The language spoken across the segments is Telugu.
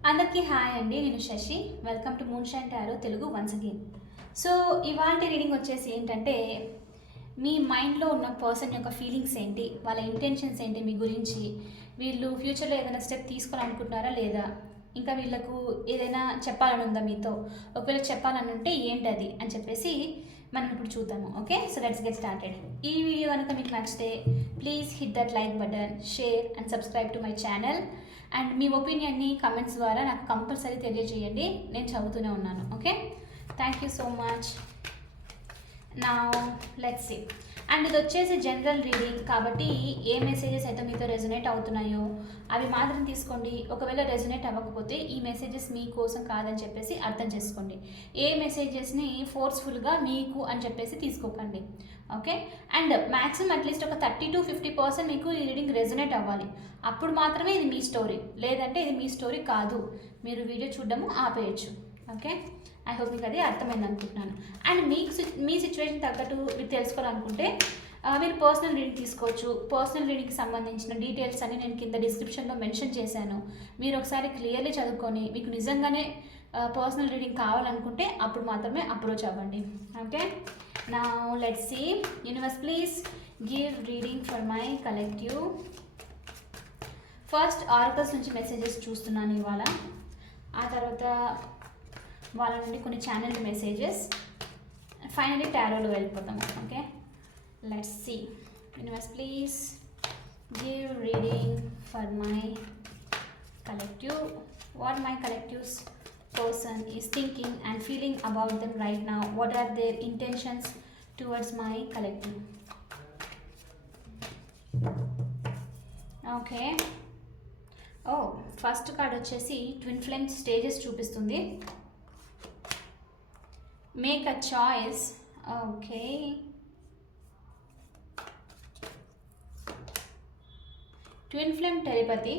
అందరికీ హాయ్ అండి నేను Shashi. Welcome to moon shine tarot Telugu once again so ఇవాళ రీడింగ్ వచ్చేసి ఏంటంటే మీ మైండ్లో ఉన్న పర్సన్ యొక్క ఫీలింగ్స్ ఏంటి వాళ్ళ ఇంటెన్షన్స్ ఏంటి మీ గురించి వీళ్ళు ఫ్యూచర్లో ఏదైనా స్టెప్ తీసుకోవాలనుకుంటున్నారా లేదా? ఇంకా వీళ్ళకు ఏదైనా చెప్పాలని ఉందా మీతో? ఒకవేళ చెప్పాలని ఉంటే ఏంటి అది అని చెప్పేసి మనం ఇప్పుడు చూద్దాము okay so let's get started ఈ వీడియో కనుక మీకు నచ్చితే please hit that like button share and subscribe to my channel and మీ ఒపీనియన్ని కమెంట్స్ ద్వారా నాకు కంపల్సరీ తెలియజేయండి. నేను చదువుతూనే ఉన్నాను. Okay? Thank you so much. నా లెట్స్ సీ అండ్ ఇది వచ్చేసి జనరల్ రీడింగ్ కాబట్టి ఏ మెసేజెస్ అయితే మీతో రెజొనేట్ అవుతున్నాయో అవి మాత్రం తీసుకోండి. ఒకవేళ రెజొనేట్ అవ్వకపోతే ఈ మెసేజెస్ మీకోసం కాదని చెప్పేసి అర్థం చేసుకోండి. ఏ మెసేజెస్ని ఫోర్స్ఫుల్గా మీకు అని చెప్పేసి తీసుకోకండి. Okay and maximum at least ఒక థర్టీ టు ఫిఫ్టీ పర్సెంట్ మీకు ఈ రీడింగ్ రెజొనేట్ అవ్వాలి. అప్పుడు మాత్రమే ఇది మీ స్టోరీ లేదంటే ఇది మీ స్టోరీ కాదు. మీరు వీడియో చూడడము ఆపేయచ్చు. ఓకే ఐ హోప్ మీకు అది అర్థమైంది అనుకుంటున్నాను. అండ్ మీకు మీ సిచ్యువేషన్ తగ్గట్టు మీరు తెలుసుకోవాలనుకుంటే మీరు పర్సనల్ రీడింగ్ తీసుకోవచ్చు. పర్సనల్ రీడింగ్కి సంబంధించిన డీటెయిల్స్ అన్ని నేను కింద డిస్క్రిప్షన్లో మెన్షన్ చేశాను. మీరు ఒకసారి క్లియర్లీ చదువుకొని మీకు నిజంగానే పర్సనల్ రీడింగ్ కావాలనుకుంటే అప్పుడు మాత్రమే అప్రోచ్ అవ్వండి. ఓకే నా let see universe please give reading for my collective first oracles నుంచి మెసేజెస్ చూస్తున్నాను ఇవాళ. ఆ తర్వాత వాళ్ళ నుండి కొన్ని ఛానల్ మెసేజెస్ ఫైనలీ ట్యారోలో వెళ్ళిపోతాం. Okay let's see universe please give reading for my collective what my collectives person is thinking and feeling about them right నా what are their intentions towards my collective okay oh first card వచ్చేసి ట్విన్ ఫ్లేమ్ స్టేజెస్ చూపిస్తుంది. Make a choice okay twin flame telepathy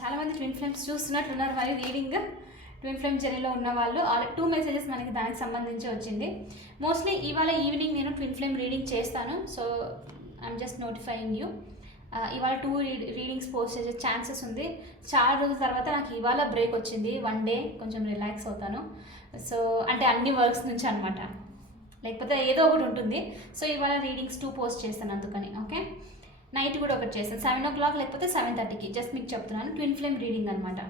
చాలామంది ట్విన్ ఫ్లేమ్స్ చూస్తున్నట్లున్నారు మరి రీడింగ్ ట్విన్ ఫ్లేమ్ జర్నీలో ఉన్న వాళ్ళు. టూ మెసేజెస్ మనకి దానికి సంబంధించి వచ్చింది. మోస్ట్లీ ఇవాళ ఈవినింగ్ నేను ట్విన్ ఫ్లేమ్ రీడింగ్ చేస్తాను. So I'm just notifying you ఇవాళ టూ రీడింగ్స్ పోస్ట్ చేసే ఛాన్సెస్ ఉంది. చాలా రోజుల తర్వాత నాకు ఇవాళ బ్రేక్ వచ్చింది. వన్ డే కొంచెం రిలాక్స్ అవుతాను. సో అంటే అన్ని వర్క్స్ నుంచి అనమాట లేకపోతే ఏదో ఒకటి ఉంటుంది. సో ఇవాళ రీడింగ్స్ టూ పోస్ట్ చేస్తాను అందుకని ఓకే నైట్ కూడా ఒకటి చేస్తాను. సెవెన్ ఓ క్లాక్ లేకపోతే సెవెన్ థర్టీకి జస్ట్ మీకు చెప్తున్నాను. ట్విన్ ఫ్లేమ్ రీడింగ్ అనమాట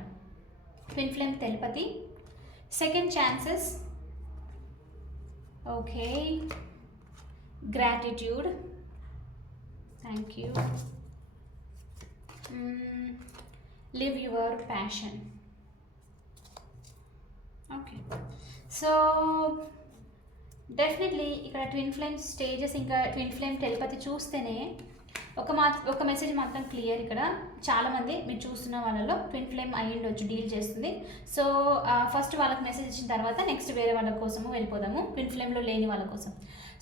twin flame telepathy second chances okay gratitude thank you live your passion okay so definitely ఇక్కడ ట్విన్ ఫ్లేమ్ స్టేజెస్ ఇంకా ట్విన్ ఫ్లేమ్ టెలిపతి చూస్తేనే ఒక మా ఒక మెసేజ్ మాత్రం క్లియర్ ఇక్కడ. చాలామంది మీరు చూస్తున్న వాళ్ళలో ట్విన్ ఫ్లేమ్ అయ్యిండొచ్చు డీల్ చేస్తుంది. సో ఫస్ట్ వాళ్ళకి మెసేజ్ ఇచ్చిన తర్వాత నెక్స్ట్ వేరే వాళ్ళ కోసము వెళ్ళిపోదాము ట్విన్ ఫ్లేమ్లో లేని వాళ్ళ కోసం.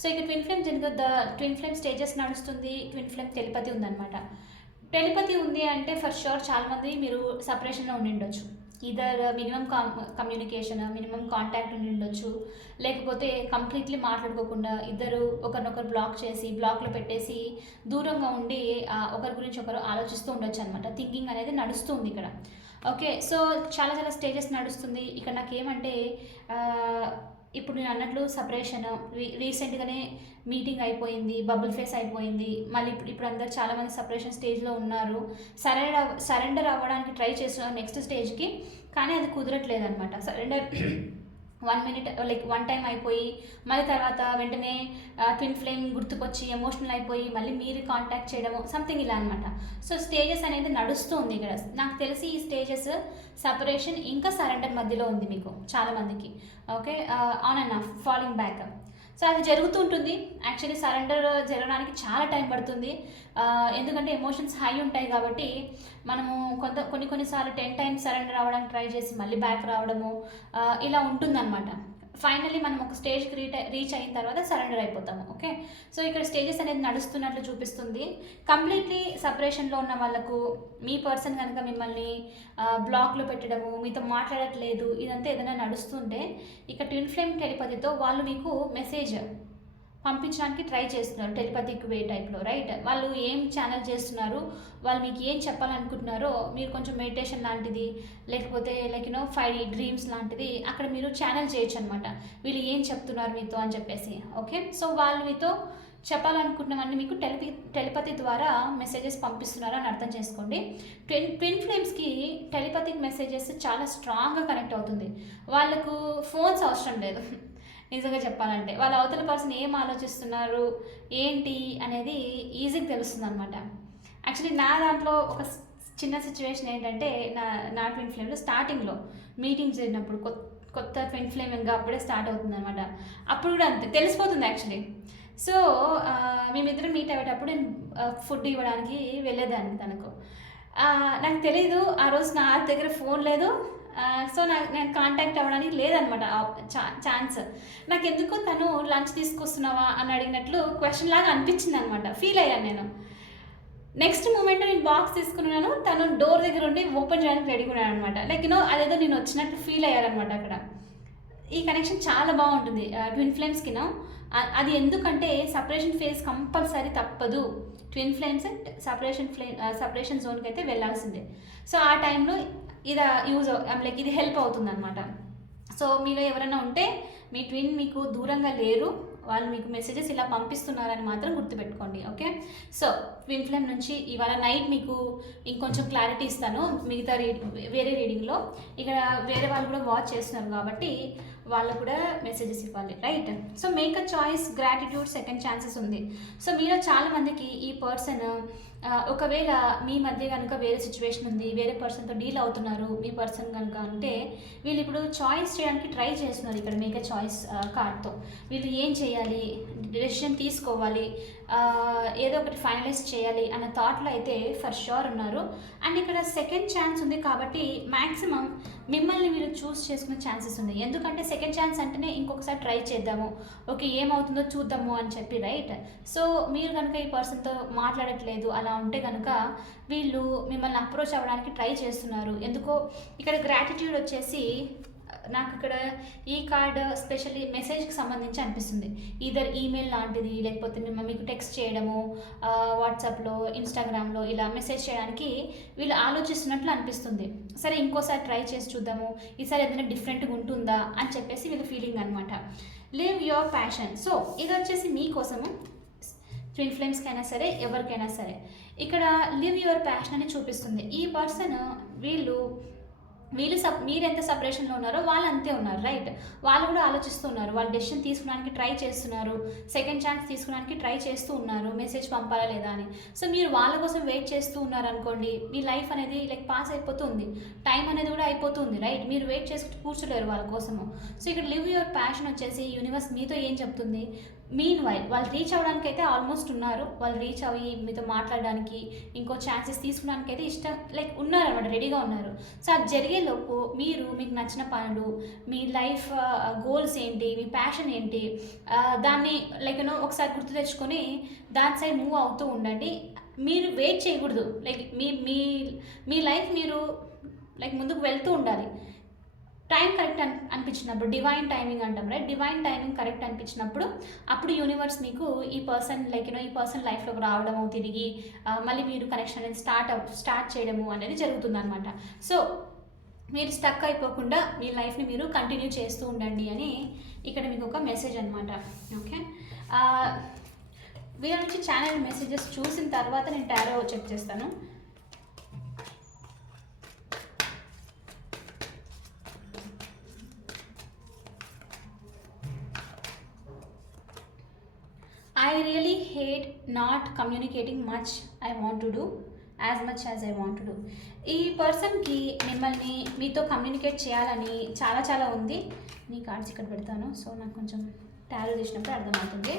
సో ఇక ట్విన్ ఫ్లేమ్ జనగా ద ట్విన్ ఫ్లేమ్ స్టేజెస్ నడుస్తుంది ట్విన్ ఫ్లేమ్ తెలిపతి ఉందన్నమాట. టెలిపతి ఉంది అంటే ఫర్ షూర్ చాలామంది మీరు సపరేషన్లో ఉండి ఉండొచ్చు. Either minimum communication minimum contact ఉండి ఉండొచ్చు. లేకపోతే కంప్లీట్లీ మాట్లాడుకోకుండా ఇద్దరు ఒకరినొకరు బ్లాక్ చేసి బ్లాక్లో పెట్టేసి దూరంగా ఉండి ఒకరి గురించి ఒకరు ఆలోచిస్తూ ఉండొచ్చు అనమాట థింకింగ్ అనేది నడుస్తుంది ఇక్కడ. ఓకే సో చాలా చాలా స్టేజెస్ నడుస్తుంది. ఇక్కడ నాకేమంటే ఇప్పుడు నేను అన్నట్లు సపరేషన్ రీ రీసెంట్గానే మీటింగ్ అయిపోయింది బబుల్ ఫేస్ అయిపోయింది. మళ్ళీ ఇప్పుడు ఇప్పుడు అందరు చాలామంది సపరేషన్ స్టేజ్లో ఉన్నారు. సరెండర్ సరెండర్ అవ్వడానికి ట్రై చేస్తున్నారు నెక్స్ట్ స్టేజ్కి కానీ అది కుదరట్లేదు అనమాట surrender one minute like one time అయిపోయి మళ్ళీ తర్వాత వెంటనే uh, ట్విన్ ఫ్లేమ్ గుర్తుకొచ్చి ఎమోషనల్ అయిపోయి మళ్ళీ మీరు కాంటాక్ట్ చేయడము సంథింగ్ ఇలా అనమాట సో స్టేజెస్ అనేది నడుస్తుంది ఇక్కడ. నాకు తెలిసి ఈ స్టేజెస్ సపరేషన్ ఇంకా సరెండర్ మధ్యలో ఉంది మీకు చాలామందికి okay on and off following back so అది జరుగుతుంటుంది యాక్చువల్లీ సరెండర్ జరగడానికి చాలా టైం పడుతుంది. ఎందుకంటే ఎమోషన్స్ హై ఉంటాయి కాబట్టి మనము కొంత కొన్ని కొన్నిసార్లు టెన్ టైమ్స్ సరెండర్ అవ్వడానికి ట్రై చేసి మళ్ళీ బ్యాక్ రావడము ఇలా ఉంటుందన్నమాట. ఫైనల్లీ మనం ఒక స్టేజ్కి రీచ్ రీచ్ అయిన తర్వాత సరెండర్ అయిపోతాము ఓకే సో ఇక్కడ స్టేజెస్ అనేది నడుస్తున్నట్లు చూపిస్తుంది. కంప్లీట్లీ సపరేషన్లో ఉన్న వాళ్ళకు మీ పర్సన్ కనుక మిమ్మల్ని బ్లాక్లో పెట్టడము మీతో మాట్లాడట్లేదు ఇదంతా ఏదైనా నడుస్తుంటే ఇక ట్విన్ ఫ్లేమ్ టెలిపతితో వాళ్ళు మీకు మెసేజ్ పంపించడానికి ట్రై చేస్తున్నారు టెలిపతిక్ వే టైప్లో రైట్ వాళ్ళు ఏం ఛానల్ చేస్తున్నారు వాళ్ళు మీకు ఏం చెప్పాలనుకుంటున్నారో మీరు కొంచెం మెడిటేషన్ లాంటిది లేకపోతే లైక్ యూనో ఫైవ్ డ్రీమ్స్ లాంటిది అక్కడ మీరు ఛానల్ చేయొచ్చు అనమాట వీళ్ళు ఏం చెప్తున్నారు మీతో అని చెప్పేసి ఓకే సో వాళ్ళు మీతో చెప్పాలనుకుంటున్నామని మీకు టెలిపి టెలిపతి ద్వారా మెసేజెస్ పంపిస్తున్నారు అని అర్థం చేసుకోండి. ట్విన్ ట్విన్ ఫ్లేమ్స్కి టెలిపతిక్ మెసేజెస్ చాలా స్ట్రాంగ్గా కనెక్ట్ అవుతుంది. వాళ్ళకు ఫోన్స్ అవసరం లేదు. నిజంగా చెప్పాలంటే వాళ్ళ అవతల పర్సన్ ఏం ఆలోచిస్తున్నారు ఏంటి అనేది ఈజీగా తెలుస్తుంది అనమాట యాక్చువల్లీ నా దాంట్లో ఒక చిన్న సిచ్యువేషన్ ఏంటంటే నా నా ట్విన్ ఫ్లేమ్లో స్టార్టింగ్లో మీటింగ్ జరిగినప్పుడు కొత్త కొత్త ట్విన్ ఫ్లేమ్ ఇంకా అప్పుడే స్టార్ట్ అవుతుంది అనమాట అప్పుడు కూడా అంతే తెలిసిపోతుంది యాక్చువల్లీ. సో మేమిద్దరం మీట్ అయ్యేటప్పుడు నేను ఫుడ్ ఇవ్వడానికి వెళ్ళేదాన్ని తనకు. నాకు తెలీదు ఆ రోజు నా దగ్గర ఫోన్ లేదు సో నాకు నేను కాంటాక్ట్ అవ్వడానికి లేదనమాట ఛాన్స్ నాకు ఎందుకు తను లంచ్ తీసుకొస్తున్నావా అని అడిగినట్లు క్వశ్చన్ లాగా అనిపించింది అనమాట ఫీల్ అయ్యాను నేను. నెక్స్ట్ మూమెంట్ నేను బాక్స్ తీసుకున్నాను తను డోర్ దగ్గర ఉండి ఓపెన్ చేయడానికి రెడీగా ఉన్నాను అనమాట లైక్ యూనో అదేదో నేను వచ్చినట్టు ఫీల్ అయ్యారనమాట అక్కడ. ఈ కనెక్షన్ చాలా బాగుంటుంది ట్విన్ ఫ్లేమ్స్కి అది ఎందుకంటే సపరేషన్ ఫేజ్ కంపల్సరీ తప్పదు. Twin flames separation flame separation జోన్కి అయితే వెళ్ళాల్సిందే. సో ఆ టైంలో ఇది యూజ్ లైక్ ఇది హెల్ప్ అవుతుంది అనమాట సో మీలో ఎవరైనా ఉంటే మీ ట్విన్ మీకు దూరంగా లేరు వాళ్ళు మీకు మెసేజెస్ ఇలా పంపిస్తున్నారని మాత్రం గుర్తుపెట్టుకోండి ఓకే? సో ట్విన్ ఫ్లేమ్ నుంచి ఇవాళ నైట్ మీకు ఇంకొంచెం క్లారిటీ ఇస్తాను మిగతా రీడింగ్ వేరే రీడింగ్లో. ఇక్కడ వేరే వాళ్ళు కూడా వాచ్ చేస్తున్నారు కాబట్టి వాళ్ళు కూడా మెసేజెస్ ఇవ్వాలి right? So make a choice gratitude second chances ఉంది. సో మీలో చాలా మందికి ఈ పర్సన్ ఒకవేళ మీ మధ్య కనుక వేరే సిచ్యువేషన్ ఉంది వేరే పర్సన్తో డీల్ అవుతున్నారు మీ పర్సన్ కనుక అంటే వీళ్ళు ఇప్పుడు చాయిస్ చేయడానికి ట్రై చేస్తున్నారు ఇక్కడ మేక్ చాయిస్ కార్డ్తో వీళ్ళు ఏం చేయాలి? డెసిషన్ తీసుకోవాలి ఏదో ఒకటి ఫైనలైజ్ చేయాలి అన్న థాట్లో అయితే ఫర్ షూర్ ఉన్నారు. అండ్ ఇక్కడ సెకండ్ ఛాన్స్ ఉంది కాబట్టి మ్యాక్సిమం మిమ్మల్ని మీరు చూస్ చేసుకునే ఛాన్సెస్ ఉన్నాయి. ఎందుకంటే సెకండ్ ఛాన్స్ అంటేనే ఇంకొకసారి ట్రై చేద్దాము. ఓకే ఏమవుతుందో చూద్దాము అని చెప్పి రైట్ సో మీరు కనుక ఈ పర్సన్తో మాట్లాడట్లేదు అలా ఉంటే కనుక వీళ్ళు మిమ్మల్ని అప్రోచ్ అవ్వడానికి ట్రై చేస్తున్నారు. ఎందుకో ఇక్కడ గ్రాటిట్యూడ్ వచ్చేసి నాకు ఇక్కడ ఈ కార్డ్ స్పెషల్లీ మెసేజ్కి సంబంధించి అనిపిస్తుంది. ఈధర్ ఈమెయిల్ లాంటిది లేకపోతే మిమ్మల్ని మీకు టెక్స్ట్ చేయడము వాట్సాప్లో ఇన్స్టాగ్రామ్లో ఇలా మెసేజ్ చేయడానికి వీళ్ళు ఆలోచిస్తున్నట్లు అనిపిస్తుంది. సరే ఇంకోసారి ట్రై చేసి చూద్దాము. ఈసారి ఏదైనా డిఫరెంట్గా ఉంటుందా అని చెప్పేసి వీళ్ళ ఫీలింగ్ అనమాట లివ్ యువర్ ప్యాషన్ సో ఇది వచ్చేసి మీకోసము. ట్విన్ ఫ్లేమ్స్కి అయినా సరే ఎవరికైనా సరే. ఇక్కడ లివ్ యువర్ ప్యాషన్ అని చూపిస్తుంది. ఈ పర్సన్ వీళ్ళు వీళ్ళు సప్ మీరు ఎంత సపరేషన్లో ఉన్నారో వాళ్ళు అంతే ఉన్నారు రైట్? వాళ్ళు కూడా ఆలోచిస్తున్నారు వాళ్ళు డెసిషన్ తీసుకోవడానికి ట్రై చేస్తున్నారు సెకండ్ ఛాన్స్ తీసుకోవడానికి ట్రై చేస్తూ ఉన్నారు మెసేజ్ పంపాలా లేదా అని. సో మీరు వాళ్ళ కోసం వెయిట్ చేస్తూ ఉన్నారు అనుకోండి మీ లైఫ్ అనేది లైక్ పాస్ అయిపోతుంది. టైం అనేది కూడా అయిపోతుంది రైట్? మీరు వెయిట్ చేసి కూర్చోలేరు వాళ్ళ కోసము. సో ఇక్కడ లివ్ యువర్ ప్యాషన్ వచ్చేసి యూనివర్స్ మీతో ఏం చెప్తుంది? మీన్ వైల్ వాళ్ళు రీచ్ అవ్వడానికి అయితే ఆల్మోస్ట్ ఉన్నారు. వాళ్ళు రీచ్ అయ్యి మీతో మాట్లాడడానికి ఇంకో ఛాన్సెస్ తీసుకోవడానికి అయితే ఇష్టం లైక్ ఉన్నారు అనమాట రెడీగా ఉన్నారు. సో అది జరిగేలోపు మీరు మీకు నచ్చిన పనులు మీ లైఫ్ గోల్స్ uh, ఏంటి మీ ప్యాషన్ ఏంటి uh, దాన్ని లైక్ యూనో ఒకసారి గుర్తు తెచ్చుకొని దాని సైడ్ మూవ్ అవుతూ ఉండండి. మీరు వెయిట్ చేయకూడదు. లైక్ మీ మీ మీ లైఫ్ మీరు లైక్ ముందుకు వెళ్తూ ఉండాలి. టైం కరెక్ట్ అని అనిపించినప్పుడు డివైన్ టైమింగ్ అంటాం రైట్ డివైన్ టైమింగ్ కరెక్ట్ అనిపించినప్పుడు అప్పుడు యూనివర్స్ మీకు ఈ పర్సన్ లైక్ యూనో ఈ పర్సన్ లైఫ్లోకి రావడము తిరిగి మళ్ళీ మీరు కనెక్షన్ అనేది స్టార్ట్ అవ్ స్టార్ట్ చేయడము అనేది జరుగుతుంది అనమాట సో మీరు స్టక్ అయిపోకుండా మీ లైఫ్ని మీరు కంటిన్యూ చేస్తూ ఉండండి అని ఇక్కడ మీకు ఒక మెసేజ్ అనమాట ఓకే వీళ్ళ నుంచి ఛానల్ మెసేజెస్ చూసిన తర్వాత నేను టారో చెక్ చేస్తాను. I really hate not communicating much I want to do as much as I want do ఈ పర్సన్కి మిమ్మల్ని మీతో కమ్యూనికేట్ చేయాలని చాలా చాలా ఉంది. మీ కార్డ్స్ ఇక్కడ పెడతాను. సో నాకు కొంచెం టారో చేసినప్పుడు అర్థమవుతుంది.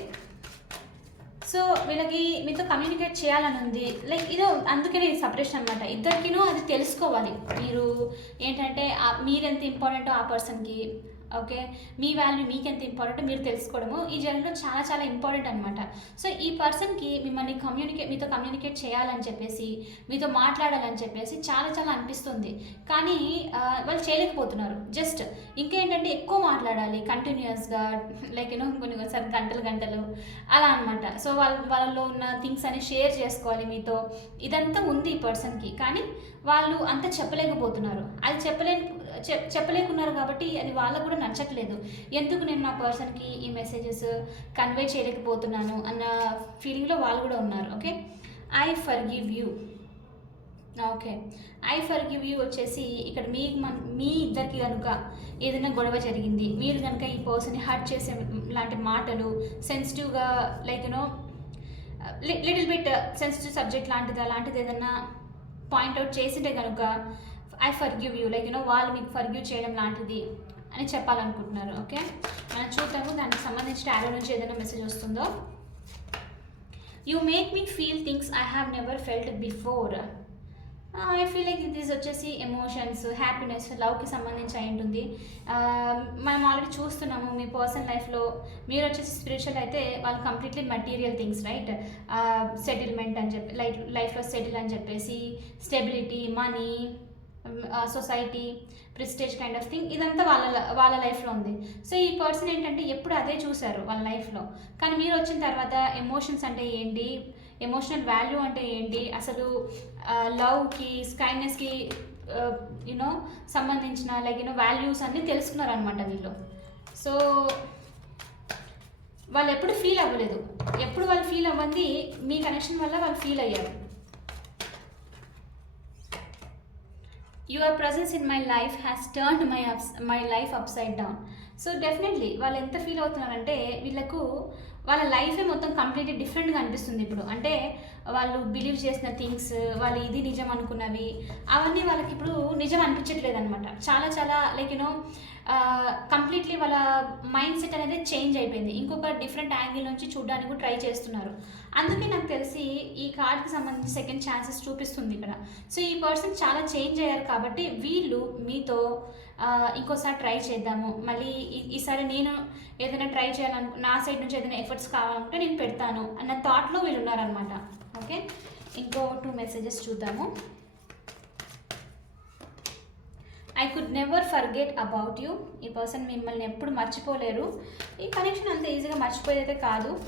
సో వీళ్ళకి మీతో కమ్యూనికేట్ చేయాలని ఉంది. లైక్ ఇదో అందుకనే ఇది సపరేషన్ అనమాట ఇద్దరికినూ అది తెలుసుకోవాలి. మీరు ఏంటంటే మీరెంత ఇంపార్టెంటో ఆ పర్సన్కి ఓకే? మీ వాల్యూ మీకు ఎంత ఇంపార్టెంట్ మీరు తెలుసుకోవడము. ఈ జర్నీలో చాలా చాలా ఇంపార్టెంట్ అనమాట సో ఈ పర్సన్కి మిమ్మల్ని కమ్యూనికేట్ మీతో కమ్యూనికేట్ చేయాలని చెప్పేసి మీతో మాట్లాడాలని చెప్పేసి చాలా చాలా అనిపిస్తుంది. కానీ వాళ్ళు చేయలేకపోతున్నారు. జస్ట్ ఇంకేంటంటే ఎక్కువ మాట్లాడాలి కంటిన్యూస్గా లైక్ యూనో కొన్ని కొన్నిసారి గంటలు గంటలు అలా అనమాట సో వాళ్ళ వాళ్ళలో ఉన్న థింగ్స్ అని షేర్ చేసుకోవాలి మీతో. ఇదంతా ఉంది ఈ పర్సన్కి. కానీ వాళ్ళు అంత చెప్పలేకపోతున్నారు. అది చెప్పలేని చెప్పలేకున్నారు కాబట్టి అది వాళ్ళకు కూడా నచ్చట్లేదు. ఎందుకు నేను నా పర్సన్కి ఈ మెసేజెస్ కన్వే చేయలేకపోతున్నాను అన్న ఫీలింగ్లో వాళ్ళు కూడా ఉన్నారు okay? I forgive you. Okay. I forgive you వచ్చేసి ఇక్కడ మీ మన మీ ఇద్దరికి కనుక ఏదైనా గొడవ జరిగింది మీరు కనుక ఈ పర్సన్ని హర్ట్ చేసే లాంటి మాటలు సెన్సిటివ్గా like you know little bit sensitive subject లాంటిది అలాంటిది ఏదైనా పాయింట్అవుట్ చేసింటే కనుక I forgive you like you know వాళ్ళు మీకు ఫర్ గివ్ చేయడం లాంటిది అని చెప్పాలనుకుంటున్నారు ఓకే మనం చూద్దాము దానికి సంబంధించిన యారో నుంచి ఏదైనా మెసేజ్ వస్తుందో. You make me feel things I have never felt before I feel like this వచ్చేసి ఎమోషన్స్ హ్యాపీనెస్ లవ్కి సంబంధించి అయి ఉంటుంది. Ah, మనం ఆల్రెడీ చూస్తున్నాము మీ పర్సనల్ లైఫ్లో మీరు వచ్చేసి స్పిరిచువల్ అయితే వాళ్ళు completely material things right settlement అని చెప్పి లైఫ్ లైఫ్లో సెటిల్ అని చెప్పేసి stability money society prestige kind of thing ఇదంతా వాళ్ళ వాళ్ళ లైఫ్లో ఉంది. సో ఈ పర్సన్ ఏంటంటే ఎప్పుడు అదే చూశారు వాళ్ళ లైఫ్లో కానీ మీరు వచ్చిన తర్వాత ఎమోషన్స్ అంటే ఏంటి? ఎమోషనల్ వాల్యూ అంటే ఏంటి? అసలు లవ్కి కైండ్నెస్కి యూనో సంబంధించిన లైక్ యూనో వాల్యూస్ అన్నీ తెలుసుకున్నారనమాట వీళ్ళు. సో వాళ్ళు ఎప్పుడు ఫీల్ అవ్వలేదు. ఎప్పుడు వాళ్ళు ఫీల్ అవ్వంది మీ కనెక్షన్ వల్ల వాళ్ళు ఫీల్ అయ్యారు. Your presence in my life has turn my ups my life upside down so definitely వాళ్ళు ఎంత ఫీల్ అవుతున్నారంటే వీళ్ళకు వాళ్ళ లైఫే మొత్తం కంప్లీట్ డిఫరెంట్గా అనిపిస్తుంది ఇప్పుడు. అంటే వాళ్ళు బిలీవ్ చేసిన థింగ్స్ వాళ్ళు ఇది నిజం అనుకున్నవి అవన్నీ వాళ్ళకి ఇప్పుడు నిజం అనిపించట్లేదు అనమాట చాలా చాలా లైక్ యూనో కంప్లీట్లీ వాళ్ళ మైండ్ సెట్ అనేది చేంజ్ అయిపోయింది. ఇంకొక డిఫరెంట్ యాంగిల్ నుంచి చూడడానికి కూడా ట్రై చేస్తున్నారు. అందుకే నాకు తెలిసి ఈ కార్డ్కి సంబంధించి సెకండ్ ఛాన్సెస్ చూపిస్తుంది ఇక్కడ. సో ఈ పర్సన్ చాలా చేంజ్ అయ్యారు కాబట్టి వీళ్ళు మీతో ఇంకోసారి ట్రై చేద్దాము. మళ్ళీ ఈ- ఈసారి నేను ఏదైనా ట్రై చేయాలను నా సైడ్ నుంచి ఏదైనా ఎఫర్ట్స్ కావాలంటే నేను పెడతాను అన్న థాట్లో వీళ్ళు ఉన్నారనమాట ఓకే? ఇంకో టూ మెసేజెస్ చూద్దాము. I could never forget about you ఈ పర్సన్ మిమ్మల్ని ఎప్పుడు మర్చిపోలేరు. ఈ కనెక్షన్ అంత ఈజీగా మర్చిపోయేదైతే కాదు.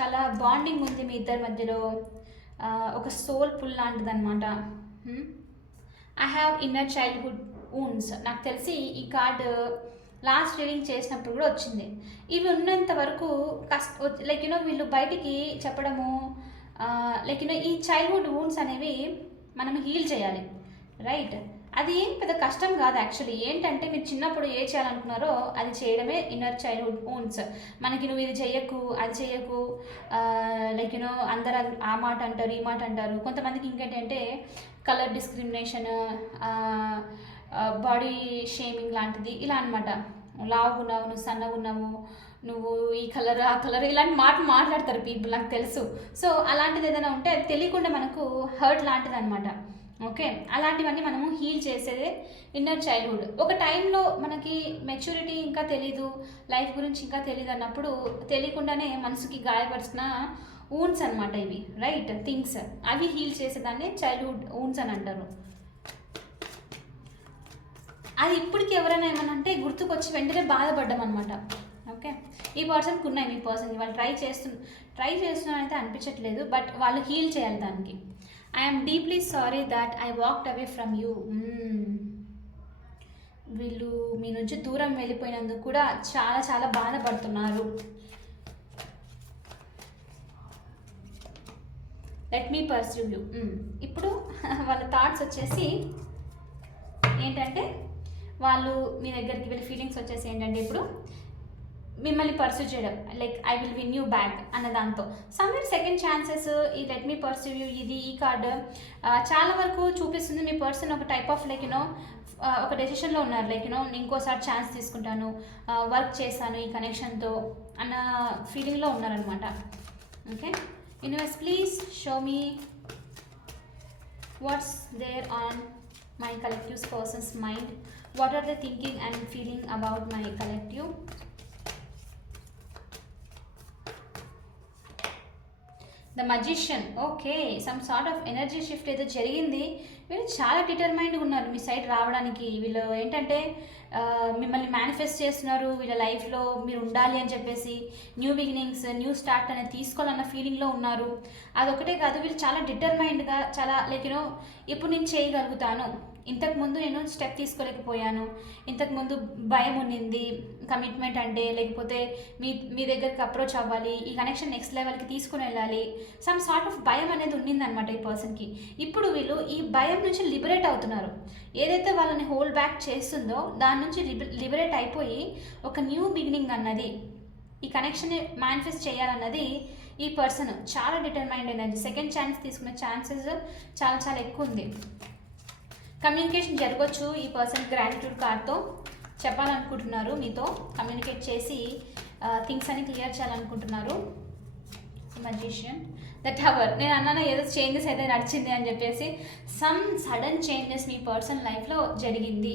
చాలా బాండింగ్ ఉంది మీ ఇద్దరి మధ్యలో. ఒక సోల్ పుల్ లాంటిది అనమాట I have inner childhood wounds నాకు తెలిసి ఈ కార్డు లాస్ట్ రీడింగ్ చేసినప్పుడు కూడా వచ్చింది. ఇవి ఉన్నంత వరకు కష్ట లైక్ యూనో వీళ్ళు బయటికి చెప్పడము లైక్ యూనో ఈ చైల్డ్హుడ్ ఊన్స్ అనేవి మనం హీల్ చేయాలి. రైట్ అది ఏం పెద్ద కష్టం కాదు యాక్చువల్లీ ఏంటంటే మీరు చిన్నప్పుడు ఏ చేయాలనుకున్నారో అది చేయడమే ఇన్నర్ చైల్డ్హుడ్ ఓన్స్ మనకి నువ్వు ఇది చెయ్యకు అది చెయ్యకు లైక్ యూనో అందరు అది- ఆ మాట అంటారు ఈ మాట అంటారు. కొంతమందికి ఇంకేంటంటే కలర్ డిస్క్రిమినేషన్ బాడీ షేమింగ్ లాంటిది ఇలా అనమాట లావుగున్నావు నువ్వు సన్నగున్నావు నువ్వు ఈ కలర్ ఆ కలర్ ఇలాంటి మాటలు మాట్లాడతారు పీపుల్ నాకు తెలుసు. సో అలాంటిది ఏదైనా ఉంటే అది తెలియకుండా మనకు హర్ట్ లాంటిది అనమాట ఓకే? అలాంటివన్నీ మనము హీల్ చేసేదే ఇన్నర్ చైల్డ్హుడ్ ఒక టైంలో మనకి మెచ్యూరిటీ ఇంకా తెలీదు లైఫ్ గురించి ఇంకా తెలియదు అన్నప్పుడు తెలియకుండానే మనసుకి గాయపరిచిన ఊన్స్ అనమాట ఇవి రైట్ థింగ్స్ అవి హీల్ చేసేదాన్ని చైల్డ్హుడ్ ఊన్స్ అని అంటారు. అది ఇప్పటికి ఎవరైనా ఏమనంటే అంటే గుర్తుకొచ్చి వెంటనే బాధపడ్డం అనమాట ఓకే? ఈ పర్సన్కి ఉన్నాయి మీ పర్సన్ వాళ్ళు ట్రై చేస్తు ట్రై చేస్తున్నారు అయితే అనిపించట్లేదు బట్ వాళ్ళు హీల్ చేయాలి దానికి. I'm deeply sorry that I walked away from you వీళ్ళు మీ నుంచి దూరం వెళ్ళిపోయినందుకు కూడా చాలా చాలా బాధపడుతున్నారు. లెట్ మీ పర్సీవ్ యూ ఇప్పుడు వాళ్ళ థాట్స్ వచ్చేసి ఏంటంటే వాళ్ళు మీ దగ్గరికి వెళ్ళి ఫీలింగ్స్ వచ్చేసి ఏంటంటే ఇప్పుడు మిమ్మల్ని పర్సూ చేయడం like I will win you back అన్న దాంతో. సమ్వేర్ సెకండ్ ఛాన్సెస్ ఈ లెట్ మీ పర్సూ యూ ఇది ఈ కార్డు చాలా వరకు చూపిస్తుంది మీ పర్సన్ ఒక type of like you know ఒక డెసిషన్లో ఉన్నారు. లైక్ యూనో ఇంకోసారి ఛాన్స్ తీసుకుంటాను వర్క్ చేశాను ఈ కనెక్షన్తో అన్న ఫీలింగ్లో ఉన్నారనమాట okay universe please show me what's there on my collective person's mind. What are the thinking and feeling about my collective the magician okay some sort of energy shift ఏదో జరిగింది. వీళ్ళు చాలా డిటర్మైండ్గా ఉన్నారు మీ సైడ్ రావడానికి. వీళ్ళు ఏంటంటే మిమ్మల్ని మేనిఫెస్ట్ చేస్తున్నారు. వీళ్ళ లైఫ్లో మీరు ఉండాలి అని చెప్పేసి న్యూ బిగినింగ్స్ న్యూ స్టార్ట్ అనేది తీసుకోవాలన్న ఫీలింగ్లో ఉన్నారు. అదొకటే కాదు వీళ్ళు చాలా డిటర్మైండ్గా చాలా లైక్ యూనో ఇప్పుడు నేను చేయగలుగుతాను. ఇంతకు ముందు నేను స్టెప్ తీసుకోలేకపోయాను. ఇంతకు ముందు భయం ఉన్నింది కమిట్మెంట్ అంటే లేకపోతే మీ మీ దగ్గరికి అప్రోచ్ అవ్వాలి ఈ కనెక్షన్ నెక్స్ట్ లెవెల్కి తీసుకుని వెళ్ళాలి. సమ్ సార్ట్ ఆఫ్ భయం అనేది ఉన్నిందనమాట ఈ పర్సన్కి ఇప్పుడు వీళ్ళు ఈ భయం నుంచి లిబరేట్ అవుతున్నారు. ఏదైతే వాళ్ళని హోల్డ్ బ్యాక్ చేస్తుందో దాని నుంచి లిబరేట్ అయిపోయి ఒక న్యూ బిగినింగ్ అన్నది ఈ కనెక్షన్ మేనిఫెస్ట్ చేయాలన్నది ఈ పర్సన్ చాలా డిటర్మైండ్ ఎనర్జీ సెకండ్ ఛాన్స్ తీసుకునే ఛాన్సెస్ చాలా చాలా ఎక్కువ ఉంది. కమ్యూనికేషన్ జరగవచ్చు ఈ పర్సన్ గ్రాటిట్యూడ్ కార్డ్తో చెప్పాలనుకుంటున్నారు మీతో. కమ్యూనికేట్ చేసి థింగ్స్ అని క్లియర్ చేయాలనుకుంటున్నారు. మజీషియన్ ద టవర్ నేను అన్నాను ఏదో చేంజెస్ అయితే నడిచింది అని చెప్పేసి. సమ్ సడన్ చేంజెస్ మీ పర్సన్ లైఫ్లో జరిగింది.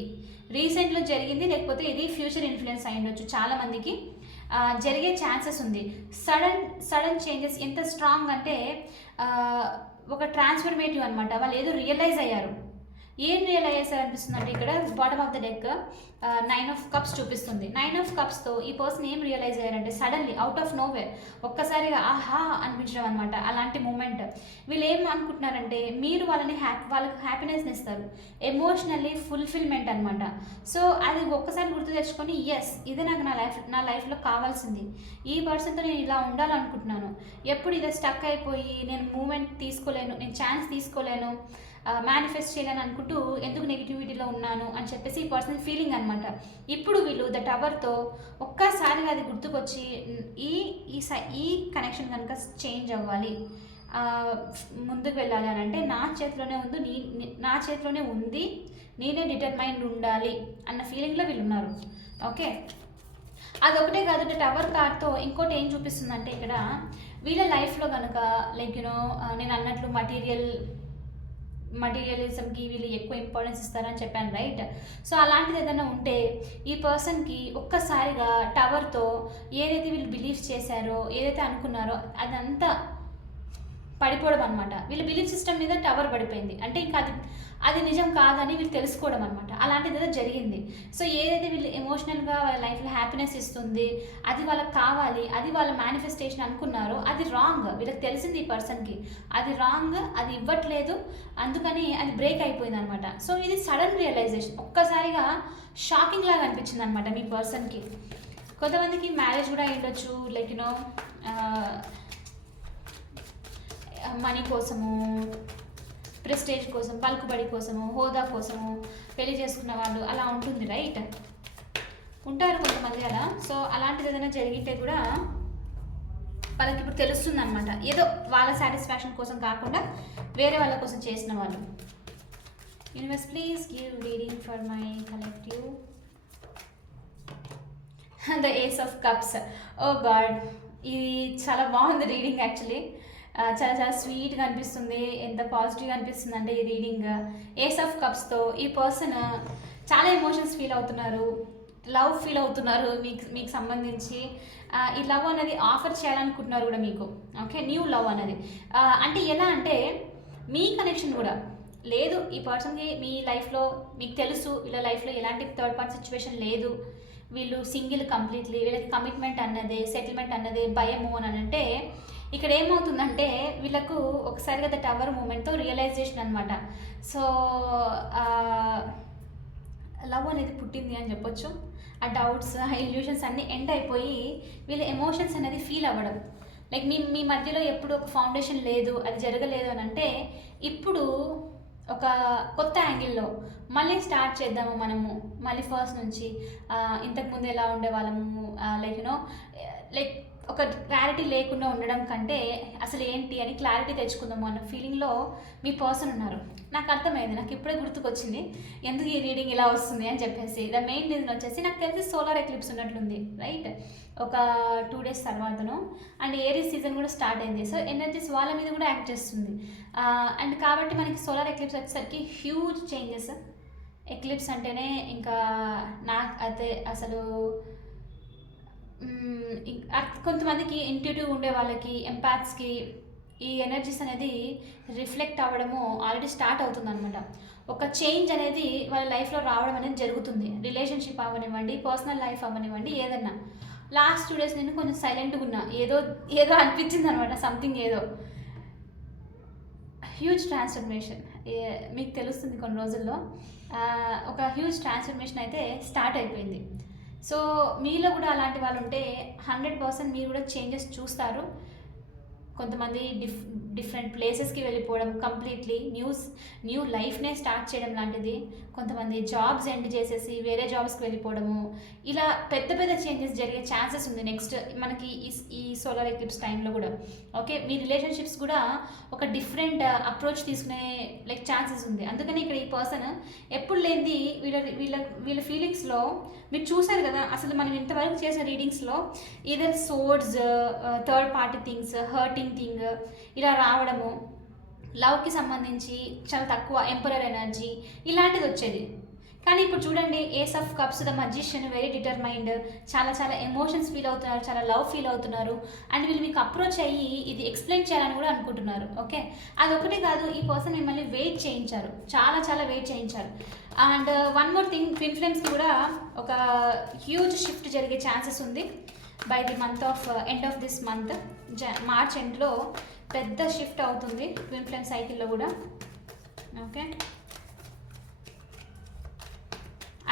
రీసెంట్లో జరిగింది లేకపోతే ఇది ఫ్యూచర్ ఇన్ఫ్లుయెన్స్ అయి ఉండొచ్చు చాలామందికి. జరిగే ఛాన్సెస్ ఉంది. సడన్ సడన్ చేంజెస్ ఎంత స్ట్రాంగ్ అంటే ఒక ట్రాన్స్ఫర్మేటివ్ అనమాట వాళ్ళు ఏదో రియలైజ్ అయ్యారు. ఏం రియలైజ్ అనిపిస్తుంది అంటే ఇక్కడ bottom of the deck nine of cups చూపిస్తుంది. నైన్ ఆఫ్ కప్స్తో ఈ పర్సన్ ఏం రియలైజ్ అయ్యారంటే సడన్లీ అవుట్ ఆఫ్ నోవేర్ ఒక్కసారిగా ఆహా అనిపించడం అనమాట అలాంటి మూమెంట్ వీళ్ళు ఏం అనుకుంటున్నారంటే మీరు వాళ్ళని హ్యాపీ వాళ్ళకి హ్యాపీనెస్ని ఇస్తారు. ఎమోషనల్లీ ఫుల్ఫిల్మెంట్ అనమాట సో అది ఒక్కసారి గుర్తు తెచ్చుకొని ఎస్ ఇది నాకు నా లైఫ్ నా లైఫ్లో కావాల్సింది. ఈ పర్సన్తో నేను ఇలా ఉండాలనుకుంటున్నాను. ఎప్పుడు ఇదే స్టక్ అయిపోయి నేను మూమెంట్ తీసుకోలేను నేను ఛాన్స్ తీసుకోలేను. మేనిఫెస్ట్ చేయలేను అనుకుంటూ ఎందుకు నెగిటివిటీలో ఉన్నాను అని చెప్పేసి ఈ పర్సనల్ ఫీలింగ్ అనమాట ఇప్పుడు వీళ్ళు ద టవర్తో ఒక్కసారిగా అది గుర్తుకొచ్చి ఈ ఈ సై ఈ కనెక్షన్ కనుక చేంజ్ అవ్వాలి. ముందుకు వెళ్ళాలి అని అంటే నా చేతిలోనే ఉంది నీ నా చేతిలోనే ఉంది నేనే డిటర్మైండ్ ఉండాలి అన్న ఫీలింగ్లో వీళ్ళు ఉన్నారు ఓకే అదొకటే కాదు టవర్ కార్డ్తో ఇంకోటి ఏం చూపిస్తుందంటే ఇక్కడ వీళ్ళ లైఫ్లో కనుక లైక్ యూనో నేను అన్నట్లు మటీరియల్ మటీరియలిజంకి వీళ్ళు ఎక్కువ ఇంపార్టెన్స్ ఇస్తారని చెప్పాను రైట్ సో అలాంటిది ఏదైనా ఉంటే ఈ పర్సన్కి ఒక్కసారిగా టవర్తో ఏదైతే వీళ్ళు బిలీవ్ చేశారో ఏదైతే అనుకున్నారో అదంతా పడిపోవడం అనమాట వీళ్ళ బిలీఫ్ సిస్టమ్ మీద టవర్ పడిపోయింది. అంటే ఇంకా అది అది నిజం కాదని వీళ్ళు తెలుసుకోవడం అనమాట అలాంటిది ఏదో జరిగింది. సో ఏదైతే వీళ్ళు ఎమోషనల్గా వాళ్ళ లైఫ్లో హ్యాపీనెస్ ఇస్తుంది అది వాళ్ళకి కావాలి అది వాళ్ళ మేనిఫెస్టేషన్ అనుకున్నారో అది రాంగ్ వీళ్ళకి తెలిసింది ఈ పర్సన్కి అది రాంగ్ అది ఇవ్వట్లేదు. అందుకని అది బ్రేక్ అయిపోయింది అనమాట సో ఇది సడన్ రియలైజేషన్ ఒక్కసారిగా షాకింగ్ లాగా అనిపించింది అనమాట మీ పర్సన్కి కొంతమందికి మ్యారేజ్ కూడా అయ్యుండొచ్చు. లైక్ యూనో uh, మనీ కోసము ప్రెస్టేజ్ కోసం పలుకుబడి కోసము హోదా కోసము పెళ్ళి చేసుకున్న వాళ్ళు అలా ఉంటుంది రైట్ ఉంటారు కొంతమంది అలా సో అలాంటిది ఏదైనా జరిగితే కూడా వాళ్ళకి ఇప్పుడు తెలుస్తుంది అనమాట ఏదో వాళ్ళ సాటిస్ఫాక్షన్ కోసం కాకుండా వేరే వాళ్ళ కోసం చేసిన వాళ్ళు. Universe please give reading for my collective the ace of cups oh god ఇది చాలా బాగుంది రీడింగ్ యాక్చువల్లీ చాలా చాలా స్వీట్గా అనిపిస్తుంది. ఎంత పాజిటివ్గా అనిపిస్తుంది అంటే ఈ రీడింగ్ ఏస్ ఆఫ్ కప్స్తో ఈ పర్సన్ చాలా ఎమోషన్స్ ఫీల్ అవుతున్నారు. లవ్ ఫీల్ అవుతున్నారు మీకు మీకు సంబంధించి. ఈ లవ్ అనేది ఆఫర్ చేయాలనుకుంటున్నారు కూడా మీకు. ఓకే న్యూ లవ్ అనేది. అంటే ఎలా అంటే మీ కనెక్షన్ కూడా. లేదు ఈ పర్సన్కి మీ లైఫ్లో మీకు తెలుసు వీళ్ళ లైఫ్లో ఎలాంటి థర్డ్ పార్టీ సిచ్యువేషన్ లేదు. వీళ్ళు సింగిల్ కంప్లీట్లీ వీళ్ళకి కమిట్మెంట్ అన్నదే సెటిల్మెంట్ అన్నదే భయము అని అంటే ఇక్కడ ఏమవుతుందంటే వీళ్ళకు ఒకసారిగా కదా టవర్ మూమెంట్తో రియలైజేషన్ అనమాట సో లవ్ అనేది పుట్టింది అని చెప్పొచ్చు. ఆ డౌట్స్ ఆ ఇల్యూషన్స్ అన్నీ ఎండ్ అయిపోయి వీళ్ళ ఎమోషన్స్ అనేది ఫీల్ అవ్వడం. లైక్ మీ మీ మధ్యలో ఎప్పుడు ఒక ఫౌండేషన్ లేదు అది జరగలేదు అని అంటే ఇప్పుడు ఒక కొత్త యాంగిల్లో మళ్ళీ స్టార్ట్ చేద్దాము మనము. మళ్ళీ ఫస్ట్ నుంచి ఇంతకుముందు ఎలా ఉండేవాళ్ళము? లైక్ యూనో లైక్ ఒక క్లారిటీ లేకుండా ఉండడం కంటే అసలు ఏంటి అని క్లారిటీ తెచ్చుకుందాము అన్న ఫీలింగ్లో మీ పర్సన్ ఉన్నారు. నాకు అర్థమైంది నాకు ఇప్పుడే గుర్తుకొచ్చింది. ఎందుకు ఈ రీడింగ్ ఇలా వస్తుంది అని చెప్పేసి. ద మెయిన్ రీజన్ వచ్చేసి నాకు తెలిసి సోలార్ ఎక్లిప్స్ ఉన్నట్లుంది రైట్ ఒక టూ డేస్ తర్వాతను. అండ్ ఏరీ సీజన్ కూడా స్టార్ట్ అయింది. సో ఎనర్జీస్ వాళ్ళ మీద కూడా యాక్ట్ చేస్తుంది. అండ్ కాబట్టి మనకి సోలార్ ఎక్లిప్స్ వచ్చేసరికి హ్యూజ్ చేంజెస్ ఎక్లిప్స్ అంటేనే ఇంకా నాకు అయితే అసలు కొంతమందికి ఇంట్యూటివ్ ఉండే వాళ్ళకి ఎంపాత్స్కి ఈ ఎనర్జీస్ అనేది రిఫ్లెక్ట్ అవ్వడము ఆల్రెడీ స్టార్ట్ అవుతుంది అనమాట ఒక చేంజ్ అనేది వాళ్ళ లైఫ్లో రావడం అనేది జరుగుతుంది. రిలేషన్షిప్ అవ్వనివ్వండి పర్సనల్ లైఫ్ అవ్వనివ్వండి ఏదన్నా. లాస్ట్ టూ డేస్ నేను కొంచెం సైలెంట్గా ఉన్నా. ఏదో ఏదో అనిపించింది అనమాట సంథింగ్ ఏదో హ్యూజ్ ట్రాన్స్ఫర్మేషన్ మీకు తెలుస్తుంది కొన్ని రోజుల్లో. ఒక హ్యూజ్ ట్రాన్స్ఫర్మేషన్ అయితే స్టార్ట్ అయిపోయింది. సో మీలో కూడా అలాంటి వాళ్ళు ఉంటే హండ్రెడ్ పర్సెంట్ మీరు కూడా చేంజెస్ చూస్తారు. కొంతమంది డిఫ్ డిఫరెంట్ ప్లేసెస్కి వెళ్ళిపోవడం కంప్లీట్లీ న్యూస్ న్యూ లైఫ్నే స్టార్ట్ చేయడం లాంటిది. కొంతమంది జాబ్స్ ఎండ్ చేసేసి వేరే జాబ్స్కి వెళ్ళిపోవడము. ఇలా పెద్ద పెద్ద చేంజెస్ జరిగే ఛాన్సెస్ ఉంది నెక్స్ట్ మనకి ఈ ఈ సోలార్ ఎక్లిప్స్ టైంలో కూడా. ఓకే మీ రిలేషన్షిప్స్ కూడా ఒక డిఫరెంట్ అప్రోచ్ uh, తీసుకునే లైక్ ఛాన్సెస్ ఉంది. అందుకని ఇక్కడ ఈ పర్సన్ ఎప్పుడు లేనిది వీళ్ళ వీళ్ళ వీళ్ళ ఫీలింగ్స్లో మీరు చూసారు కదా అసలు మనం ఇంతవరకు చేసిన రీడింగ్స్లో either swords third party things hurting thing ఇలా రావడము లవ్కి సంబంధించి చాలా తక్కువ ఎంపరర్ ఎనర్జీ ఇలాంటిది వచ్చేది. కానీ ఇప్పుడు చూడండి ace of cups the magician very determined చాలా చాలా ఎమోషన్స్ ఫీల్ అవుతున్నారు చాలా లవ్ ఫీల్ అవుతున్నారు. అండ్ వీళ్ళు మీకు అప్రోచ్ అయ్యి ఇది ఎక్స్ప్లెయిన్ చేయాలని కూడా అనుకుంటున్నారు ఓకే అదొకటి కాదు ఈ పర్సన్ మిమ్మల్ని వెయిట్ చేయించారు. చాలా చాలా వెయిట్ చేయించారు. And one more thing twin ఫ్లేమ్స్కి కూడా ఒక హ్యూజ్ షిఫ్ట్ జరిగే ఛాన్సెస్ ఉంది. By the month of end of this month జ మార్చ్ ఎండ్లో పెద్ద షిఫ్ట్ అవుతుంది ట్విన్ ఫ్లేమ్ సైకిల్లో కూడా. ఓకే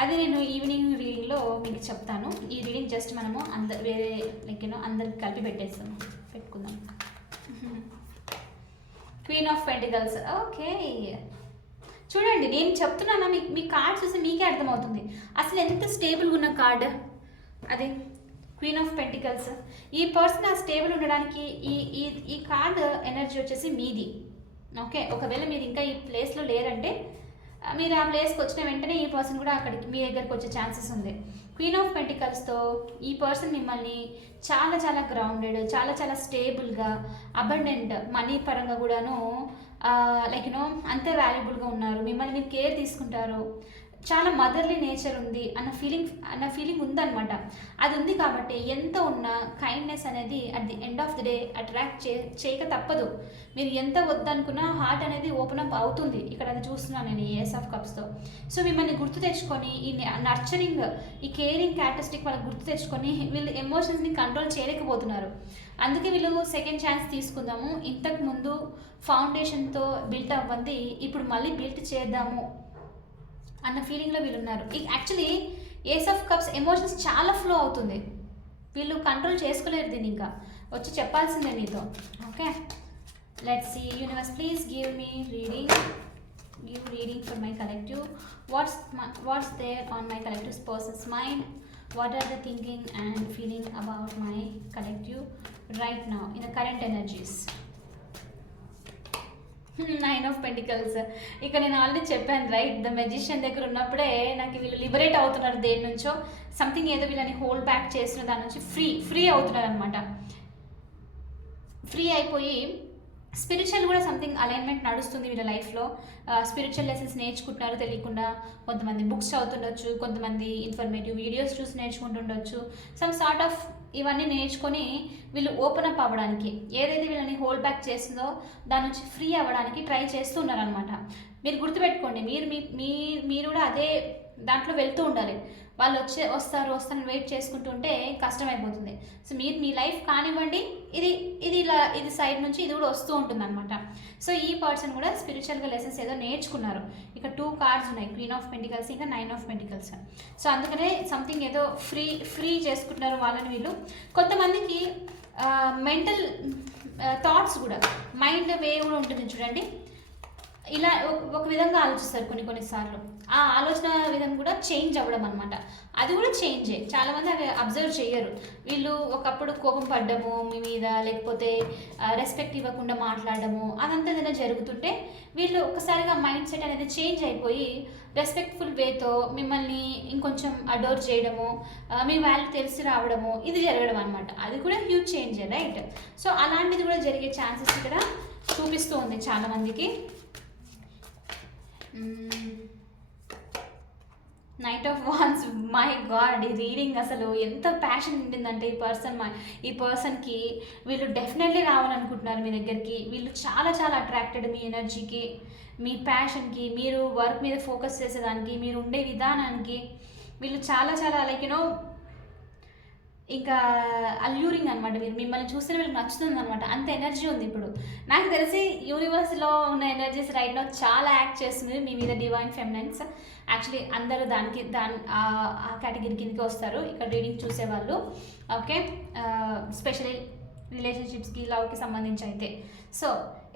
అది నేను ఈవినింగ్ రీడింగ్లో మీకు చెప్తాను. ఈ రీడింగ్ జస్ట్ మనము అందరు వేరే లైక్ యూనో అందరికి కలిపి పెట్టేస్తాము. పెట్టుకుందాం. క్వీన్ ఆఫ్ పెంటికల్స్ ఓకే చూడండి నేను చెప్తున్నానా మీకు మీ కార్డ్ చూసి మీకే అర్థమవుతుంది. అసలు ఎంత స్టేబుల్గా ఉన్న కార్డ్ అది క్వీన్ ఆఫ్ పెంటికల్స్ ఈ పర్సన్ ఆ స్టేబుల్ ఉండడానికి ఈ ఈ ఈ కార్డ్ ఎనర్జీ వచ్చేసి మీది. ఓకే ఒకవేళ మీరు ఇంకా ఈ ప్లేస్లో లేరంటే మీరు ఆ ప్లేస్కి వచ్చిన వెంటనే ఈ పర్సన్ కూడా అక్కడికి మీ దగ్గరకు వచ్చే ఛాన్సెస్ ఉంది. క్వీన్ ఆఫ్ పెంటికల్స్తో ఈ పర్సన్ మిమ్మల్ని చాలా చాలా గ్రౌండెడ్ చాలా చాలా స్టేబుల్గా అబండెంట్ మనీ పరంగా కూడాను లైక్ యూనో అంతే వాల్యుబుల్గా ఉన్నారు. మిమ్మల్ని మీరు కేర్ తీసుకుంటారు. చాలా మదర్లీ నేచర్ ఉంది అన్న ఫీలింగ్ అన్న ఫీలింగ్ ఉందన్నమాట. అది ఉంది కాబట్టి ఎంత ఉన్నా కైండ్నెస్ అనేది at the end of the day attract చే చేయక తప్పదు. మీరు ఎంత వద్దనుకున్నా హార్ట్ అనేది ఓపెన్ అప్ అవుతుంది. ఇక్కడ అది చూస్తున్నాను నేను ఏఎస్ ఆఫ్ కప్స్తో సో మిమ్మల్ని గుర్తు తెచ్చుకొని ఈ నర్చరింగ్ ఈ కేరింగ్ క్యారెక్టరిస్టిక్ వాళ్ళకి గుర్తు తెచ్చుకొని వీళ్ళు ఎమోషన్స్ని కంట్రోల్ చేయలేకపోతున్నారు. అందుకే వీళ్ళు సెకండ్ ఛాన్స్ తీసుకుందాము. ఇంతకు ముందు ఫౌండేషన్తో బిల్ట్ అవ్వంది. ఇప్పుడు మళ్ళీ బిల్ట్ చేద్దాము. అన్న ఫీలింగ్లో వీళ్ళు ఉన్నారు actually ace of cups emotions చాలా ఫ్లో అవుతుంది. వీళ్ళు కంట్రోల్ చేసుకోలేరు దీన్ని ఇంకా. వచ్చి చెప్పాల్సిందే మీతో. Okay let's see universe please give me reading give reading for my collective what's what's there on my collective person's mind what are the thinking and feeling about my collective right now in the current energies nine of pentacles ఇక నేను ఆల్రెడీ చెప్పాను రైట్ ద మెజిషియన్ దగ్గర ఉన్నప్పుడే నాకు వీళ్ళు లిబరేట్ అవుతున్నారు దేని నుంచో. సంథింగ్ ఏదో వీళ్ళని హోల్డ్ బ్యాక్ చేసిన దాని నుంచి ఫ్రీ ఫ్రీ అవుతున్నారు అనమాట ఫ్రీ అయిపోయి స్పిరిచువల్ కూడా సంథింగ్ అలైన్మెంట్ నడుస్తుంది వీళ్ళ లైఫ్లో స్పిరిచువల్ లెసన్స్ నేర్చుకుంటున్నారు తెలియకుండా కొంతమంది బుక్స్ చదువుతుండొచ్చు కొంతమంది ఇన్ఫర్మేటివ్ వీడియోస్ చూసి నేర్చుకుంటుండొచ్చు. సమ్ సార్ట్ ఆఫ్ ఇవన్నీ నేర్చుకొని వీళ్ళు ఓపెన్ అప్ అవ్వడానికి ఏదైతే వీళ్ళని హోల్డ్ బ్యాక్ చేస్తుందో దాని నుంచి ఫ్రీ అవ్వడానికి ట్రై చేస్తున్నారు అనమాట మీరు గుర్తుపెట్టుకోండి మీరు మీ మీ- మీరు కూడా అదే దాంట్లో వెళ్తూ ఉండాలి. వాళ్ళు వచ్చే వస్తారు వస్తారని వెయిట్ చేసుకుంటుంటే కష్టం అయిపోతుంది సో మీరు మీ లైఫ్ కానివ్వండి ఇది ఇది ఇలా ఇది సైడ్ నుంచి ఇది కూడా వస్తూ ఉంటుంది అనమాట సో ఈ పర్సన్ కూడా స్పిరిచువల్గా లెసన్స్ ఏదో నేర్చుకున్నారు. ఇక టూ కార్డ్స్ ఉన్నాయి క్వీన్ ఆఫ్ పెంటికల్స్ ఇంకా నైన్ ఆఫ్ పెంటికల్స్ సో అందుకనే సంథింగ్ ఏదో ఫ్రీ ఫ్రీ చేసుకుంటున్నారు వాళ్ళని వీళ్ళు. కొంతమందికి మెంటల్ థాట్స్ కూడా మైండ్ వే కూడా ఉంటుంది చూడండి. ఇలా ఒక- ఒక విధంగా ఆలోచిస్తారు కొన్ని కొన్నిసార్లు ఆ ఆలోచన విధం కూడా చేంజ్ అవ్వడం అనమాట అది కూడా చేంజే చాలామంది అవి అబ్జర్వ్ చేయరు. వీళ్ళు ఒకప్పుడు కోపం పడ్డము మీ మీద లేకపోతే రెస్పెక్ట్ ఇవ్వకుండా మాట్లాడడము అదంతా ఏదైనా జరుగుతుంటే వీళ్ళు ఒక్కసారిగా మైండ్ సెట్ అనేది చేంజ్ అయిపోయి రెస్పెక్ట్ఫుల్ వేతో మిమ్మల్ని ఇంకొంచెం అడోర్ చేయడము మీ వాల్యూ తెలిసి రావడము ఇది జరగడం అనమాట అది కూడా హ్యూజ్ చేంజ్ రైట్ సో అలాంటిది కూడా జరిగే ఛాన్సెస్ ఇక్కడ చూపిస్తూ ఉంది చాలామందికి. Knight of wands my god ఈ రీడింగ్ అసలు ఎంత ప్యాషన్ ఉండిందంటే ఈ పర్సన్ మై ఈ పర్సన్కి వీళ్ళు డెఫినెట్లీ రావాలనుకుంటున్నారు మీ దగ్గరికి. వీళ్ళు చాలా చాలా అట్రాక్టెడ్ మీ ఎనర్జీకి మీ ప్యాషన్కి మీరు వర్క్ మీద ఫోకస్ చేసేదానికి మీరు ఉండే విధానానికి. వీళ్ళు చాలా చాలా లైక్ యూనో ఇంకా అల్యూరింగ్ అనమాట మీరు. మిమ్మల్ని చూస్తే వీళ్ళకి నచ్చుతుంది అనమాట అంత ఎనర్జీ ఉంది ఇప్పుడు. నాకు తెలిసి యూనివర్స్లో ఉన్న ఎనర్జీస్ రైట్ నో చాలా యాక్ట్ చేస్తుంది. మీ మీద డివైన్ ఫెమినెన్స్ యాక్చువల్లీ అందరూ దానికి దాని ఆ కేటగిరీ కిందకి వస్తారు. ఇక్కడ రీడింగ్ చూసేవాళ్ళు. ఓకే స్పెషలీ రిలేషన్షిప్స్కి లవ్కి సంబంధించి అయితే. సో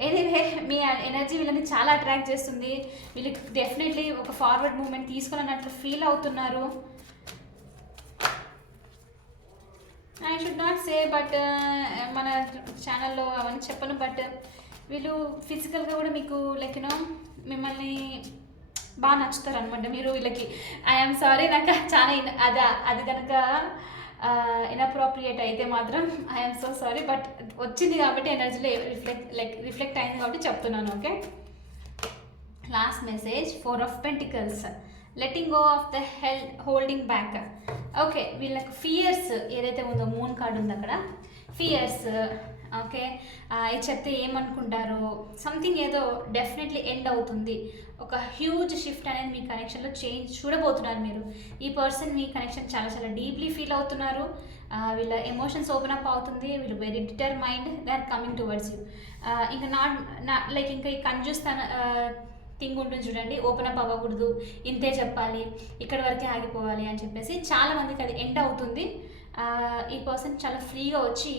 ఎనీవే మీ ఎనర్జీ వీళ్ళని చాలా అట్రాక్ట్ చేస్తుంది. వీళ్ళకి డెఫినెట్లీ ఒక ఫార్వర్డ్ మూమెంట్ తీసుకోవాలన్నట్లు ఫీల్ అవుతున్నారు. I should not say but మన ఛానల్లో అవన్నీ చెప్పను బట్ వీళ్ళు ఫిజికల్గా కూడా మీకు లైక్ యూనో మిమ్మల్ని బాగా నచ్చుతారు అనమాట మీరు వీళ్ళకి ఐఎమ్ సారీ నాకు చాలా ఇన్- అది అది కనుక ఇన్అప్రోప్రియేట్ అయితే మాత్రం ఐఎమ్ సో సారీ బట్ వచ్చింది కాబట్టి ఎనర్జీలో రిఫ్లెక్ట్ లైక్ రిఫ్లెక్ట్ అయింది కాబట్టి చెప్తున్నాను okay last message four of pentacles letting go of the hell holding back okay వీళ్ళకి ఫియర్స్ ఏదైతే ఉందో మూన్ కార్డు ఉంది అక్కడ ఫియర్స్ ఓకే ఇది చెప్తే ఏమనుకుంటారో సంథింగ్ ఏదో డెఫినెట్లీ ఎండ్ అవుతుంది. ఒక హ్యూజ్ షిఫ్ట్ అనేది మీ కనెక్షన్లో చేంజ్ చూడబోతున్నారు మీరు. ఈ పర్సన్ మీ కనెక్షన్ చాలా చాలా డీప్లీ ఫీల్ అవుతున్నారు. వీళ్ళ ఎమోషన్స్ ఓపెన్ అప్ అవుతుంది వీళ్ళు very determined they are coming towards you ఇంకా నాట్ నా లైక్ ఇంకా ఈ కంజూస్ తన థింగ్ ఉంటుంది చూడండి ఓపెన్ అప్ అవ్వకూడదు ఇంతే చెప్పాలి ఇక్కడ వరకే ఆగిపోవాలి అని చెప్పేసి చాలా మందికి అది ఎండ్ అవుతుంది. ఈ పర్సన్ చాలా ఫ్రీగా వచ్చి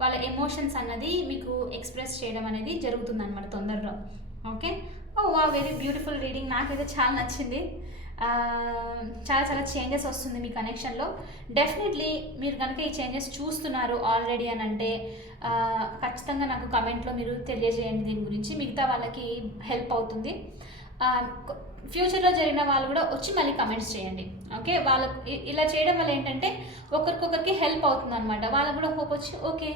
వాళ్ళ ఎమోషన్స్ అన్నది మీకు ఎక్స్ప్రెస్ చేయడం అనేది జరుగుతుంది అనమాట తొందరలో. ఓకే? ఓ వా వెరీ బ్యూటిఫుల్ రీడింగ్. నాకైతే చాలా నచ్చింది. చాలా చాలా చేంజెస్ వస్తుంది మీ కనెక్షన్లో డెఫినెట్లీ మీరు కనుక ఈ చేంజెస్ చూస్తున్నారు ఆల్రెడీ అని అంటే ఖచ్చితంగా నాకు కమెంట్లో మీరు తెలియజేయండి దీని గురించి. మిగతా వాళ్ళకి హెల్ప్ అవుతుంది. ఫ్యూచర్లో జరిగిన వాళ్ళు కూడా వచ్చి మళ్ళీ కమెంట్స్ చేయండి. ఓకే వాళ్ళకు ఇలా చేయడం వల్ల ఏంటంటే ఒకరికొకరికి హెల్ప్ అవుతుంది అనమాట వాళ్ళకు కూడా హోప్ వచ్చి ఓకే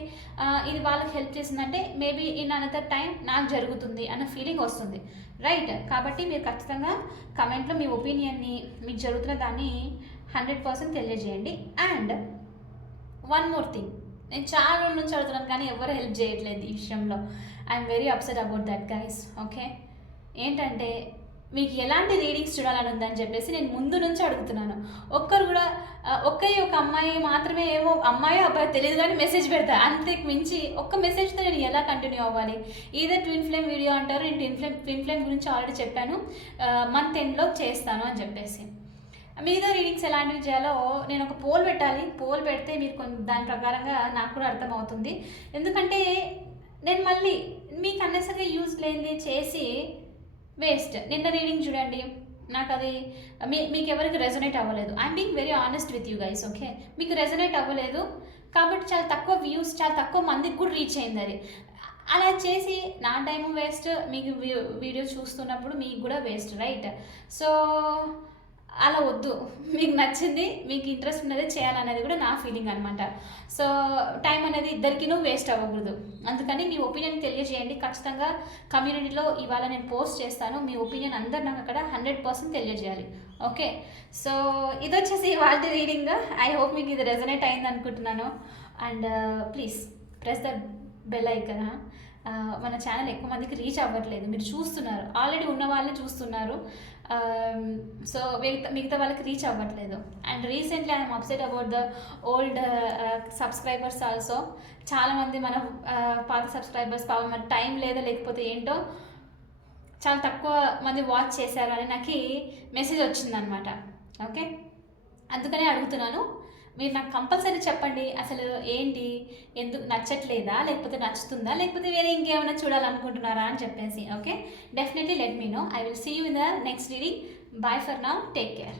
ఇది వాళ్ళకి హెల్ప్ చేసిందంటే మేబీ ఇన్ అనదర్ టైం నాకు జరుగుతుంది అన్న ఫీలింగ్ వస్తుంది. రైట్ కాబట్టి మీరు ఖచ్చితంగా కమెంట్లో మీ ఒపీనియన్ని మీకు జరుగుతున్న దాన్ని హండ్రెడ్ పర్సెంట్ తెలియజేయండి. అండ్ వన్ మోర్ థింగ్ నేను చాలా రోజుల నుంచి అడుగుతున్నాను కానీ ఎవరు హెల్ప్ చేయట్లేదు ఈ విషయంలో. I'm very upset about that guys okay ఏంటంటే మీకు ఎలాంటి రీడింగ్స్ చూడాలని ఉందని చెప్పేసి నేను ముందు నుంచి అడుగుతున్నాను. ఒక్కరు కూడా ఒక్కే ఒక అమ్మాయి మాత్రమే ఏమో అమ్మాయి అబ్బాయి తెలియదు కానీ మెసేజ్ పెడతా. అంతకు మించి ఒక్క మెసేజ్తో నేను ఎలా కంటిన్యూ అవ్వాలి? ఈదర్ ట్విన్ ఫ్లేమ్ వీడియో అంటారు నేను ట్విన్ ఫ్లేమ్ ట్విన్ ఫ్లేమ్ గురించి ఆల్రెడీ చెప్పాను. మంత్ ఎండ్లో చేస్తాను అని చెప్పేసి. మిగతా రీడింగ్స్ ఎలాంటివి చేయాలో నేను ఒక పోల్ పెట్టాలి. పోల్ పెడితే మీరు కొన్ని దాని ప్రకారంగా నాకు కూడా అర్థమవుతుంది. ఎందుకంటే నేను మళ్ళీ మీకు అన్నసరిగా యూజ్ లేనిది చేసి వేస్ట్. నిన్న రీడింగ్ చూడండి. నాకు అది మీ మీకు ఎవరికి రెజొనేట్ అవ్వలేదు. I'm being very honest with you guys okay మీకు రెజనేట్ అవ్వలేదు. కాబట్టి చాలా తక్కువ వ్యూస్ చాలా తక్కువ మందికి కూడా రీచ్ అయింది అది. అలా చేసి నా టైం వేస్ట్ మీకు వీడియో చూస్తున్నప్పుడు మీకు కూడా వేస్ట్ రైట్ సో అలా వద్దు. మీకు నచ్చింది మీకు ఇంట్రెస్ట్ ఉన్నది చేయాలనేది కూడా నా ఫీలింగ్ అనమాట సో టైం అనేది ఇద్దరికినూ వేస్ట్ అవ్వకూడదు. అందుకని మీ ఒపీనియన్ తెలియజేయండి. ఖచ్చితంగా కమ్యూనిటీలో ఇవాళ నేను పోస్ట్ చేస్తాను. మీ ఒపీనియన్ అందరు నాకు అక్కడ హండ్రెడ్ పర్సెంట్ తెలియజేయాలి. ఓకే సో ఇది వచ్చేసి వాళ్ళ రీడింగ్ ఐ హోప్ మీకు ఇది రెజనేట్ అయింది అనుకుంటున్నాను. And please press the bell icon మన ఛానల్ ఎక్కువ మందికి రీచ్ అవ్వట్లేదు. మీరు చూస్తున్నారు. ఆల్రెడీ ఉన్న వాళ్ళని చూస్తున్నారు. Um, సో మిగతా మిగతా వాళ్ళకి రీచ్ అవ్వట్లేదు. And recently I'm upset about the old subscribers also చాలామంది మన uh, పాత సబ్స్క్రైబర్స్ పాపం టైం లేదా లేకపోతే ఏంటో చాలా తక్కువ మంది వాచ్ చేశారు అని నాకు మెసేజ్ వచ్చిందనమాట ఓకే అందుకనే అడుగుతున్నాను. మీరు నాకు కంపల్సరీ చెప్పండి. అసలు ఏంటి? ఎందుకు నచ్చట్లేదా? లేకపోతే నచ్చుతుందా? లేకపోతే వేరే ఇంకేమైనా చూడాలనుకుంటున్నారా అని చెప్పేసి okay? Definitely let me know I will see you in the next reading bye for now take care